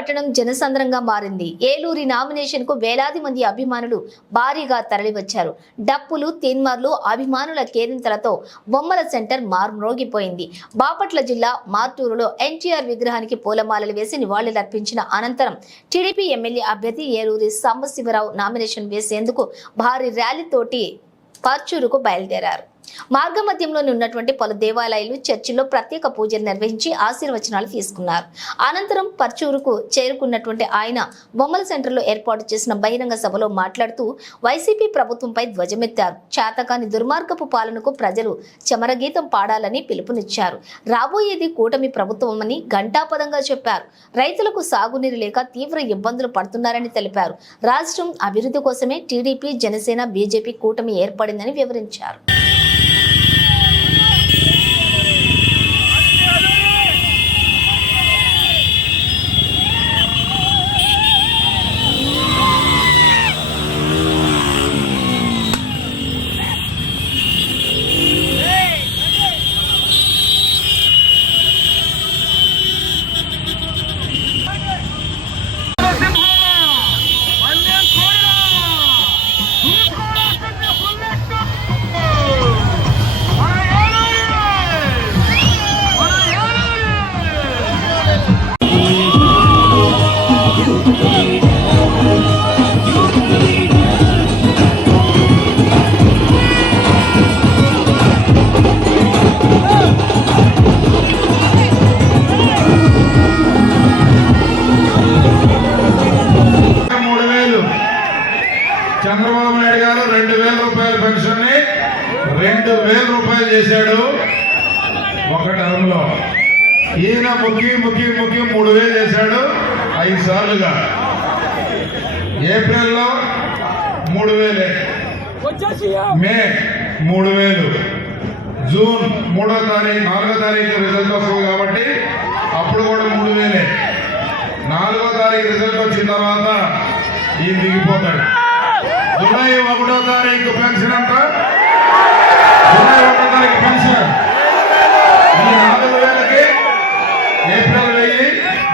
పట్టణం జనసంద్రంగా మారింది. ఏలూరి నామినేషన్ కు వేలాది మంది అభిమానులు భారీగా తరలివచ్చారు. డప్పులు, తీన్మార్లు, అభిమానుల కేరింతలతో బొమ్మల సెంటర్ మార్మోగిపోయింది. బాపట్ల జిల్లా మార్టూరులో ఎన్టీఆర్ విగ్రహానికి పూలమాలలు వేసి నివాళులర్పించిన అనంతరం టీడీపీ ఎమ్మెల్యే అభ్యర్థి ఏలూరి సాంబశివరావు నామినేషన్ వేసేందుకు భారీ ర్యాలీతోటి పర్చూరుకు బయలుదేరారు. మార్గమధ్యంలోని ఉన్నటువంటి పలు దేవాలయాలు, చర్చిల్లో ప్రత్యేక పూజలు నిర్వహించి ఆశీర్వచనాలు తీసుకున్నారు. అనంతరం పర్చూరుకు చేరుకున్నటువంటి ఆయన బొమ్మల సెంటర్లో ఏర్పాటు చేసిన బహిరంగ సభలో మాట్లాడుతూ వైసీపీ ప్రభుత్వంపై ధ్వజమెత్తారు. చేతకాని దుర్మార్గపు పాలనకు ప్రజలు చమరగీతం పాడాలని పిలుపునిచ్చారు. రాబోయేది కూటమి ప్రభుత్వమని ఘంటాపదంగా చెప్పారు. రైతులకు సాగునీరు లేక తీవ్ర ఇబ్బందులు పడుతున్నారని తెలిపారు. రాష్ట్రం అభివృద్ధి కోసమే టీడీపీ, జనసేన, బీజేపీ కూటమి ఏర్పడిందని వివరించారు. చంద్రబాబు నాయుడు గారు 2,000 రూపాయల పెన్షన్ ని 2,000 రూపాయలు చేశాడు ఒక టర్మ్ లో. ఈయన ముఖ్య 3,000 చేశాడు 5 సార్లుగా. ఏప్రిల్లో 3,000, మే 3,000, జూన్ 4వ తారీఖు రిజల్ట్ వస్తుంది కాబట్టి అప్పుడు కూడా 3,000. 4వ తారీఖు రిజల్ట్ వచ్చిన తర్వాత ఈయన దిగిపోతాడు. జూలై 1వ తారీఖు పెన్షన్ అంట. జూలై 1వ తారీఖు పెన్షన్ ఈ 4,000కి ఏప్రిల్ 1,000,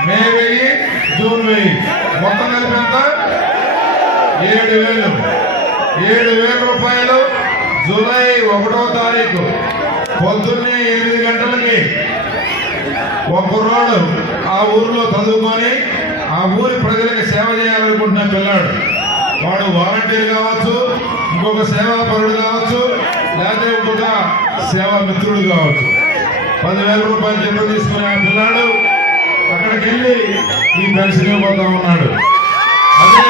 మే 1,000, జూన్ 1,000, మొత్తం కలిపి ఎంత? 7,000. 7,000 రూపాయలు జూలై 1వ తారీఖు పొద్దున్నే 8 గంటలకి ఒక రోడ్డు ఆ ఊరిలో చదువుకొని ఆ ఊరి ప్రజలకు సేవ చేయాలనుకుంటున్న పిల్లాడు, వాడు వాలంటీర్ కావచ్చు, ఇంకొక సేవాపరుడు కావచ్చు, లేకపోతే ఇంకొక సేవా మిత్రుడు కావచ్చు. 10,000 రూపాయలు జీతం తీసుకుని ఆ పిల్లాడు అక్కడికి వెళ్ళి ఈ పెన్షన్ ఇవ్వబోతా ఉన్నాడు. అదే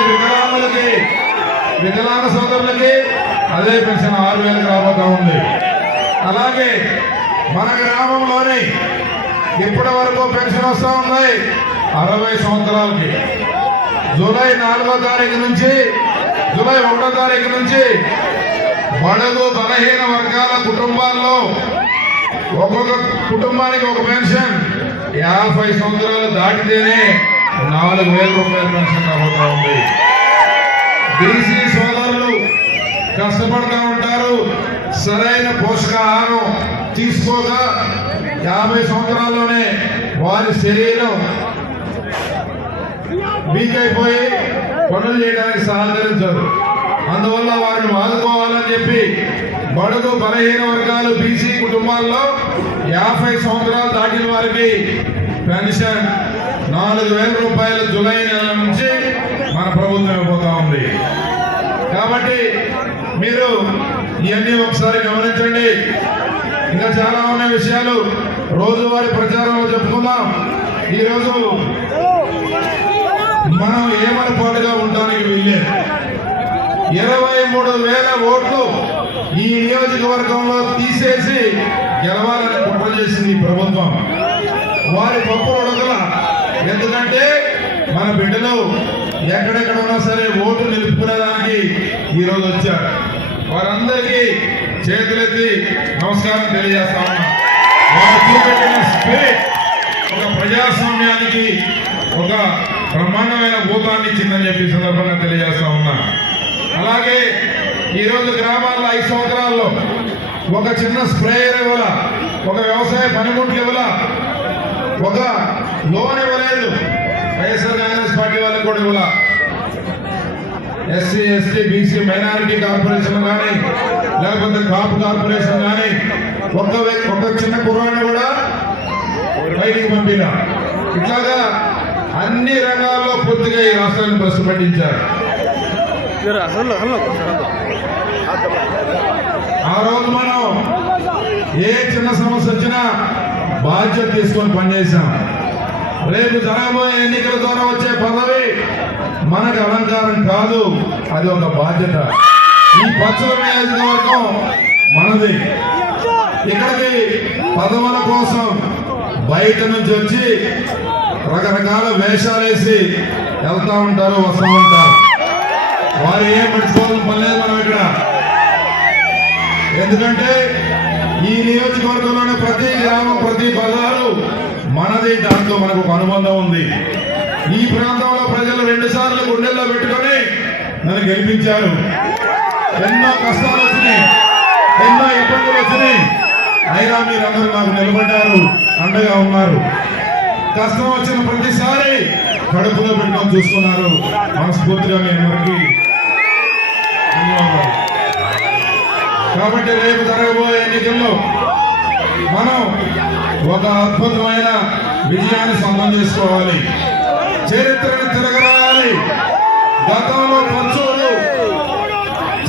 వికలాంగ సోదరులకి అదే పెన్షన్ 6,000 రాబోతా ఉంది. అలాగే మన గ్రామంలోని ఇప్పటి వరకు పెన్షన్ వస్తూ ఉంది 60 సంవత్సరాలకి. జూలై 4వ తారీఖు నుంచి జూలై 1వ తారీఖు నుంచి బడుగు బలహీన వర్గాల కుటుంబాల్లో ఒక్కొక్క కుటుంబానికి ఒక పెన్షన్ 50 సంవత్సరాలు దాటితేనే 4,000 రూపాయల పెన్షన్ రాబోతా ఉంది. బీసీ సోదరులు కష్టపడుతూ ఉంటారు, సరైన పోషకాహారం తీసుకోక 50 సంవత్సరాల్లోనే వారి శరీరం వీక్ అయిపోయి పనులు చేయడానికి సహకరించారు. అందువల్ల వారిని ఆదుకోవాలని చెప్పి బడుగు బలహీన వర్గాలు బీసీ కుటుంబాల్లో 50 సంవత్సరాలు దాటిన వారికి పెన్షన్ 4,000 రూపాయలు జూలై నెల నుంచి మన ప్రభుత్వం ఇవ్వబోతా ఉంది. కాబట్టి మీరు ఇవన్నీ ఒకసారి గమనించండి. ఇంకా చాలా ఉన్న విషయాలు రోజువారీ ప్రచారంలో చెప్పుకుందాం. ఈరోజు మనం ఏమరపాటుగా ఉండడానికి వీల్లేదు. 23,000 ఓట్లు ఈ నియోజకవర్గంలో తీసేసి గెలవాలని కుట్ర చేసింది ఈ ప్రభుత్వం. వారి పప్పులు ఉడకల. ఎందుకంటే మన బిడ్డలు ఎక్కడెక్కడ ఉన్నా సరే ఓటు నిలుపుకునేదానికి ఈరోజు వచ్చారు. వారందరికీ చేతులెత్తి నమస్కారం తెలియజేస్తా ఉన్నా. వారు చూపెట్టిన స్పిరిట్ ఒక ప్రజాస్వామ్యానికి ఒక బ్రహ్మాండమైన భూతాన్ని ఇచ్చిందని చెప్పి సందర్భంగా తెలియజేస్తా ఉన్నా. అలాగే ఈరోజు గ్రామాల్లో 5 సంవత్సరాల్లో ఒక చిన్న స్ప్రేయర్ ఇవ్వాల, ఒక వ్యవసాయ పనిముట్లు ఇవ్వాల, ఒక లోన్ ఇవ్వలేదు. వైఎస్ఆర్ కాంగ్రెస్ పార్టీ వాళ్ళకి కూడా ఇవ్వాల. SC ST BC minority corporation కానీ లేకపోతే కాపు కార్పొరేషన్ కానీ ఒక్క చిన్న కుర్రాన్ని కూడా బయటికి పంపినా. ఇట్లాగా అన్ని రంగాల్లో పూర్తిగా ఈ రాష్ట్రాన్ని ప్రశ్న పట్టించారు. ఆ రోజు మనం ఏ చిన్న సమస్య వచ్చినా బాధ్యత తీసుకొని పనిచేశాం. రేపు జరగబోయే ఎన్నికల ద్వారా వచ్చే పదవి మనకు అలంకారం కాదు, అది ఒక బాధ్యత. ఈ పచ్చల నియోజకవర్గం మనది. ఇక్కడికి పదవుల కోసం బయట నుంచి వచ్చి రకరకాల వేషాలేసి వెళ్తా ఉంటారు, వస్తూ ఉంటారు. వారు ఏం పెట్టుకోవాలని పని లేదు మనం ఇక్కడ. ఎందుకంటే ఈ నియోజకవర్గంలోని ప్రతి గ్రామం ప్రతి బజారు మనది, దాంతో మనకు ఒక అనుబంధం ఉంది. ఈ ప్రాంతంలో ప్రజలు 2 సార్లు గుండెల్లో పెట్టుకొని నన్ను గెలిపించారు. ఎన్నో కష్టాలు వచ్చినాయి, ఎన్నో ఇబ్బందులు వచ్చినాయి, అయినా మీరందరూ నాకు నిలబడ్డారు, అండగా ఉన్నారు. కష్టం వచ్చిన ప్రతిసారి కడుపులో పెట్టుకొని చూస్తున్నారు. మనస్ఫూర్తిగా మీ అందరికీ ధన్యవాదాలు. కాబట్టి రేపు జరగబోయే ఎన్నికల్లో మనం ఒక అద్భుతమైన విజయాన్ని సొంతం చేసుకోవాలి. చరిత్రను తిరగరాయాలి. గతంలో పంచోలు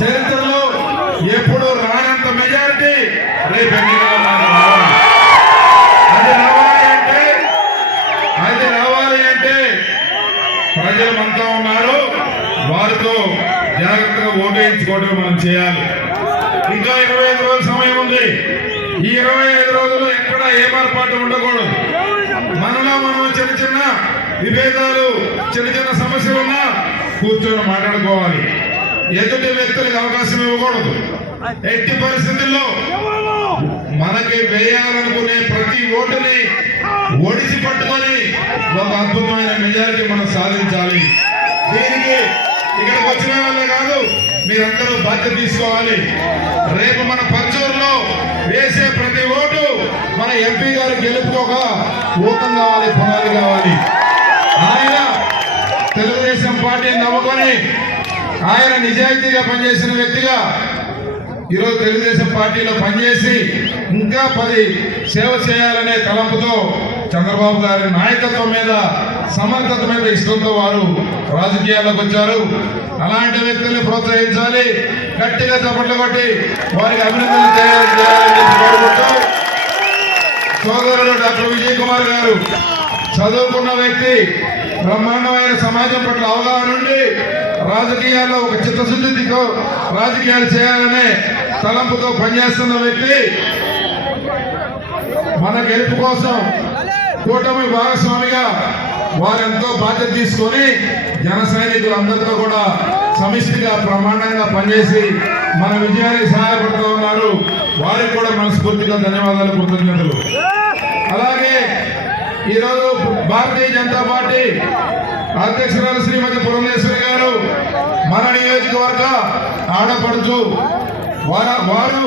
చరిత్రలో ఎప్పుడు రానంత మెజారిటీ రేపు ఎన్నికల్లో మనకు రావాలి. అది రావాలి అంటే ప్రజలు మనతో ఉన్నారు, వారితో జాగ్రత్తగా ఓటేయించుకోవడం మనం చేయాలి. ఇంకా 25 రోజుల సమయం ఉంది. ఈ 25 రోజులు ఎక్కడ ఏ మార్పాటు ఉండకూడదు. మనలో మనం చిన్న చిన్న విభేదాలు, చిన్న చిన్న సమస్యలున్నా కూర్చొని మాట్లాడుకోవాలి. ఎదుటి వ్యక్తులకు అవకాశం ఇవ్వకూడదు. ఎట్టి పరిస్థితుల్లో మనకి వేయాలనుకునే ప్రతి ఓటుని ఒడిసి పట్టుకొని ఒక అద్భుతమైన మెజారిటీ మనం సాధించాలి. దీనికి ఇక్కడికి వచ్చిన వాళ్ళే కాదు, మీరందరూ బాధ్యత తీసుకోవాలి. రేపు మన పర్చూరులో వేసే ప్రతి ఓటు మన ఎంపీ గారి గెలుపుకోక ఊతం కావాలి, పునాది కావాలి. ఆయన తెలుగుదేశం పార్టీని నమ్ముకొని ఆయన నిజాయితీగా పనిచేసిన వ్యక్తిగా ఈరోజు తెలుగుదేశం పార్టీలో పనిచేసి ఇంకా 10 సేవ చేయాలనే తలంపుతో చంద్రబాబు గారి నాయకత్వం మీద, సమర్థత మీద ఇష్టంతో వారు రాజకీయాల్లోకి వచ్చారు. అలాంటి వ్యక్తుల్ని ప్రోత్సహించాలి, గట్టిగా చప్పట్లు కొట్టి వారికి అభినందనలు చేయాలని కోరుకుంటూ, సోదరుడు డాక్టర్ విజయ్ కుమార్ గారు చదువుకున్న వ్యక్తి, బ్రహ్మాండమైన సమాజం పట్ల అవగాహన ఉండి రాజకీయాల్లో ఒక చిత్తశుద్ధితో రాజకీయాలు చేయాలనే తలంపుతో పనిచేస్తున్న వ్యక్తి, మన గెలుపు కోసం కూటమి భాగస్వామిగా వారెంతో బాధ్యత తీసుకొని జన సైనికులందరితో కూడా సమిష్టిగా బ్రహ్మాండంగా పనిచేసి మన విజయానికి సహాయపడుతూ ఉన్నారు. వారికి కూడా మనస్ఫూర్తిగా ధన్యవాదాలు, కృతజ్ఞతలు. అలాగే ఈరోజు భారతీయ జనతా పార్టీ అధ్యక్షురాలు శ్రీమతి పురంధేశ్వరి గారు మన నియోజకవర్గ ఆడపడుచు వారు